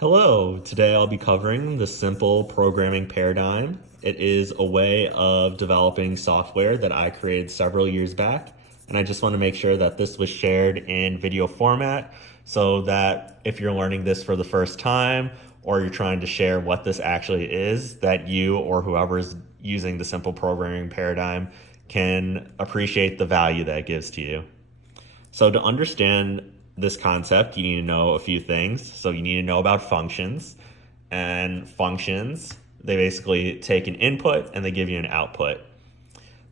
Hello, today I'll be covering the simple programming paradigm. It is a way of developing software that I created several years back, and I just want to make sure that this was shared in video format so that if you're learning this for the first time or you're trying to share what this actually is, that you or whoever's using the simple programming paradigm can appreciate the value that it gives to you. So to understand this concept, you need to know a few things. So you need to know about functions. And functions, they basically take an input and they give you an output.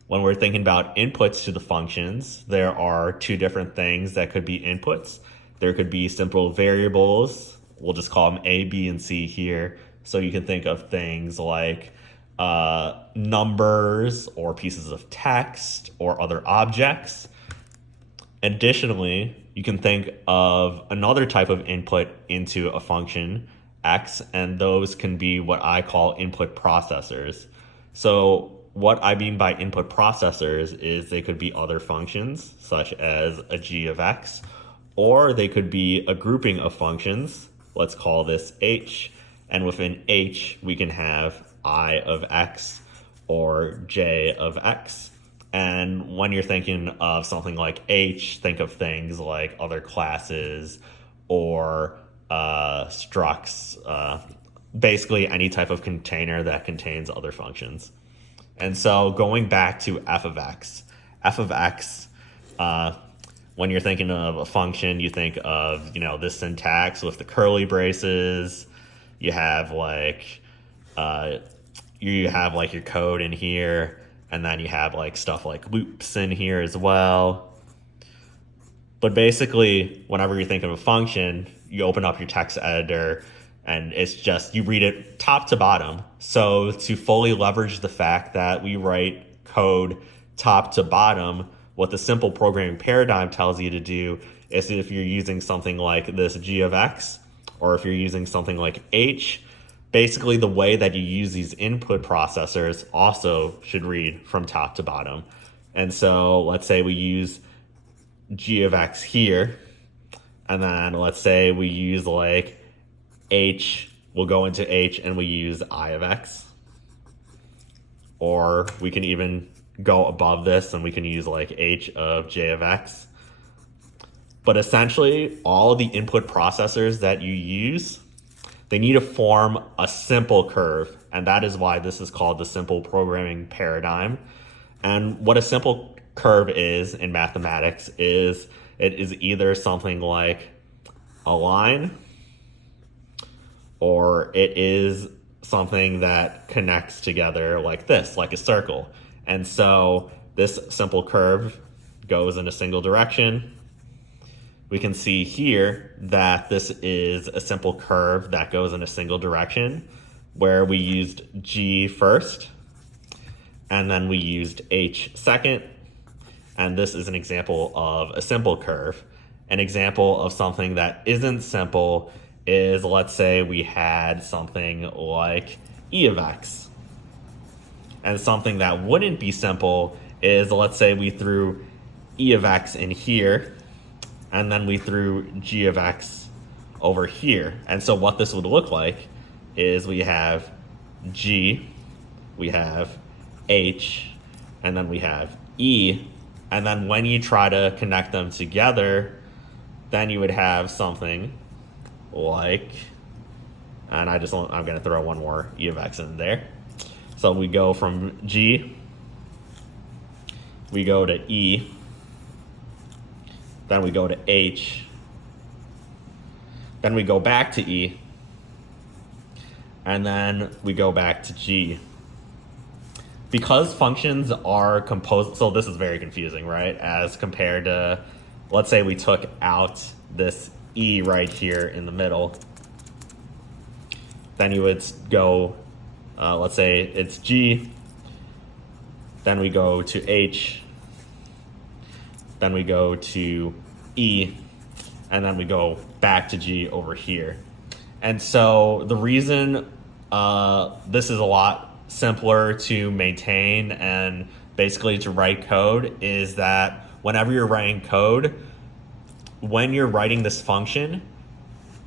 When we're thinking about inputs to the functions, there are two different things that could be inputs. There could be simple variables. We'll just call them A, B, and C here. So you can think of things like numbers or pieces of text or other objects. Additionally, you can think of another type of input into a function, x, and those can be what I call input processors. So what I mean by input processors is they could be other functions, such as a g of x, or they could be a grouping of functions. Let's call this h, and within h, we can have I of x or j of x. And when you're thinking of something like H, think of things like other classes or structs, basically any type of container that contains other functions. And so going back to f of x, when you're thinking of a function, you think of, this syntax with the curly braces. You have your code in here. And then you have stuff like loops in here as well. But basically, whenever you think of a function, you open up your text editor and it's just, you read it top to bottom. So to fully leverage the fact that we write code top to bottom, what the simple programming paradigm tells you to do is if you're using something like this g of x, or if you're using something like h, basically the way that you use these input processors also should read from top to bottom. And so let's say we use g of x here, and then let's say we use h, we'll go into h and we use I of x. Or we can even go above this and we can use h of j of x. But essentially, all of the input processors that you use, they need to form a simple curve, and that is why this is called the simple programming paradigm. And what a simple curve is in mathematics is it is either something like a line or it is something that connects together like this, like a circle. And so this simple curve goes in a single direction. We can see here that this is a simple curve that goes in a single direction where we used g first and then we used h second. And this is an example of a simple curve. An example of something that isn't simple is, let's say we had something like e of x. And something that wouldn't be simple is, let's say we threw e of x in here and then we threw g of x over here. And so what this would look like is we have g, we have h, and then we have e. And then when you try to connect them together, then you would have something like, and I'm going to throw one more e of x in there. So we go from g, we go to e, then we go to h, then we go back to e, and then we go back to g. Because functions are composed, so this is very confusing, right? As compared to, let's say we took out this e right here in the middle, then you would go, let's say it's g, then we go to h, then we go to e, and then we go back to g over here. And so the reason this is a lot simpler to maintain and basically to write code is that whenever you're writing code, when you're writing this function,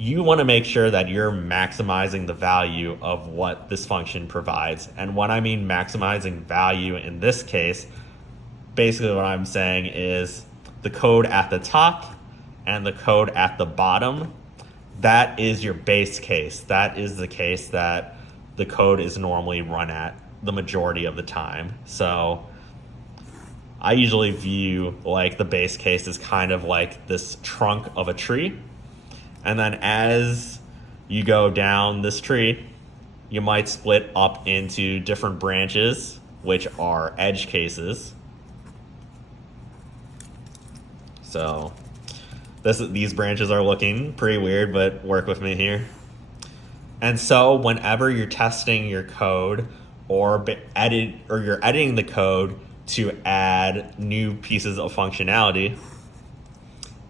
you want to make sure that you're maximizing the value of what this function provides. And what I mean maximizing value in this case, basically what I'm saying is the code at the top and the code at the bottom, that is your base case. That is the case that the code is normally run at the majority of the time. So I usually view like the base case as kind of like this trunk of a tree. And then as you go down this tree, you might split up into different branches, which are edge cases. So these branches are looking pretty weird, but work with me here. And so whenever you're testing your code or you're editing the code to add new pieces of functionality,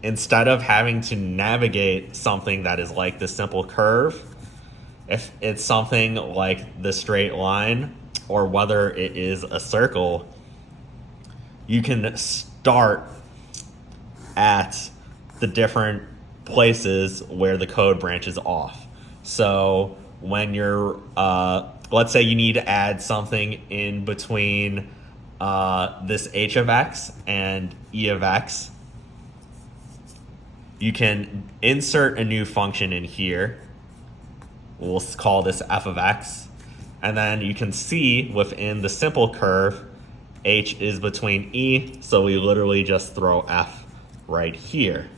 instead of having to navigate something that is like this simple curve, if it's something like the straight line or whether it is a circle, you can start at the different places where the code branches off. So when you're, let's say you need to add something in between this h of x and e of x, you can insert a new function in here. We'll call this f of x. And then you can see within the simple curve, h is between e, so we literally just throw f right here.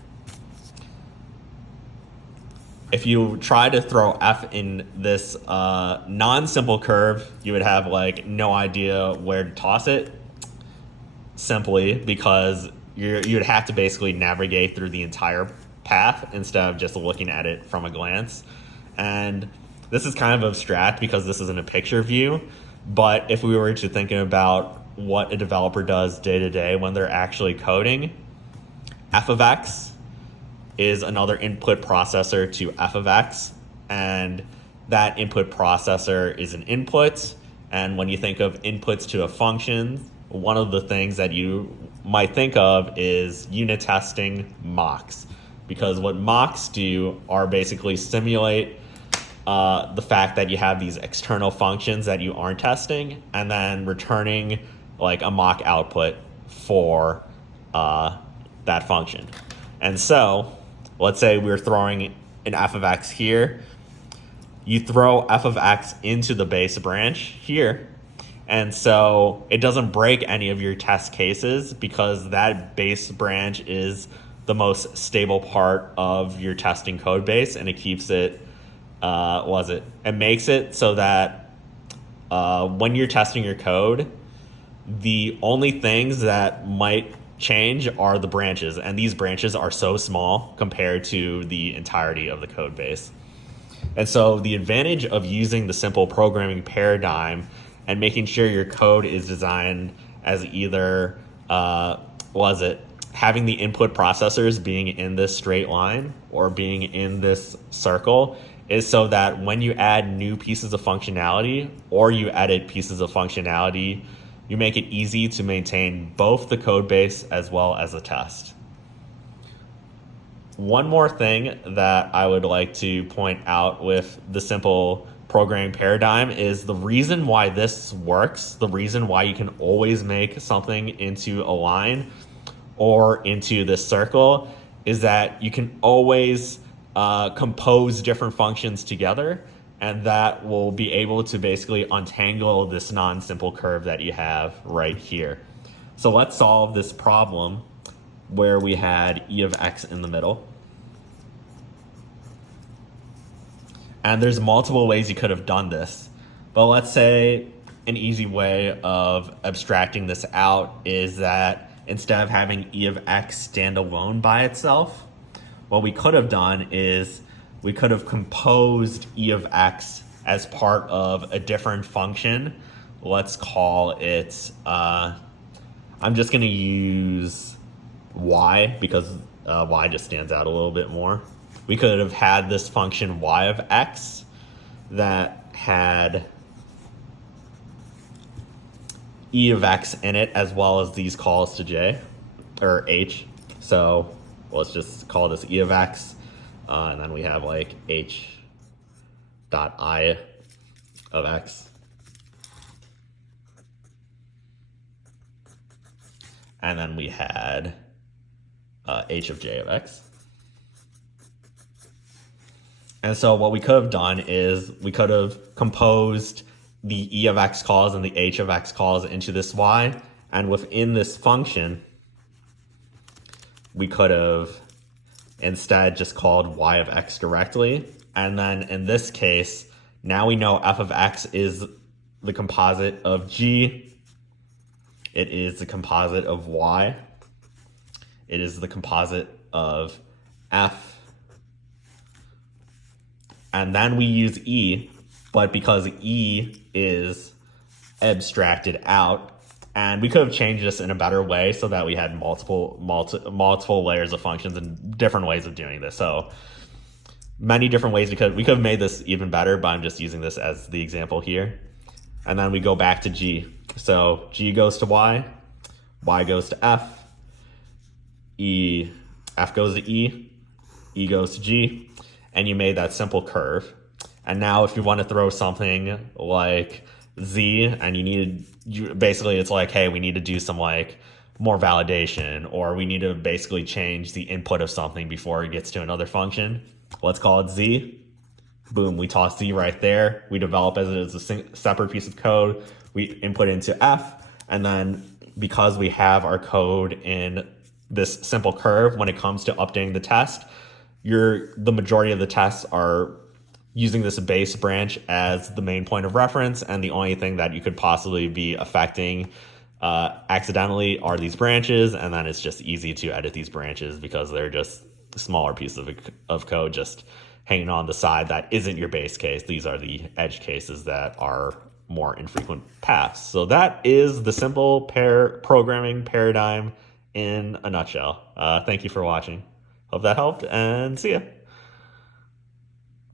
If you try to throw f in this non-simple curve, you would have like no idea where to toss it, simply because you'd have to basically navigate through the entire path instead of just looking at it from a glance. And this is kind of abstract because this isn't a picture view, but if we were to thinking about what a developer does day to day when they're actually coding, f of x is another input processor to f of x, and that input processor is an input. And when you think of inputs to a function, one of the things that you might think of is unit testing mocks, because what mocks do are basically simulate the fact that you have these external functions that you aren't testing, and then returning like a mock output for that function. And so let's say we're throwing an f of x here. You throw f of x into the base branch here, and so it doesn't break any of your test cases because that base branch is the most stable part of your testing code base, and it keeps it, it makes it so that when you're testing your code, the only things that might change are the branches, and these branches are so small compared to the entirety of the code base. And so the advantage of using the simple programming paradigm and making sure your code is designed as either having the input processors being in this straight line or being in this circle is so that when you add new pieces of functionality or you edit pieces of functionality, you make it easy to maintain both the code base as well as a test. One more thing that I would like to point out with the simple programming paradigm is the reason why this works, the reason why you can always make something into a line or into this circle, is that you can always compose different functions together, and that will be able to basically untangle this non-simple curve that you have right here. So let's solve this problem where we had e of x in the middle. And there's multiple ways you could have done this, but let's say an easy way of abstracting this out is that instead of having e of x stand alone by itself, what we could have done is we could have composed e of x as part of a different function. Let's call it, I'm just gonna use y because y just stands out a little bit more. We could have had this function y of x that had e of x in it as well as these calls to j or h. So let's just call this e of x. And then we have like h dot I of x. And then we had h of j of x. And so what we could have done is we could have composed the e of x calls and the h of x calls into this y. And within this function, we could have instead just called y of x directly. And then in this case, now we know f of x is the composite of g. It is the composite of y. It is the composite of f. And then we use e, but because e is abstracted out, and we could have changed this in a better way so that we had multiple layers of functions and different ways of doing this. So many different ways we could have made this even better, but I'm just using this as the example here. And then we go back to g. So g goes to y goes to f, f goes to e goes to g, and you made that simple curve. And now if you want to throw something like z, and basically it's like, hey, we need to do some like more validation, or we need to basically change the input of something before it gets to another function. Let's call it z. Boom, we toss z right there. We develop as a separate piece of code. We input into f, and then because we have our code in this simple curve, when it comes to updating the test, the majority of the tests are using this base branch as the main point of reference, and the only thing that you could possibly be affecting accidentally are these branches, and then it's just easy to edit these branches because they're just smaller pieces of code just hanging on the side that isn't your base case. These are the edge cases that are more infrequent paths. So that is the simple pair programming paradigm in a nutshell. Thank you for watching. Hope that helped, and see ya.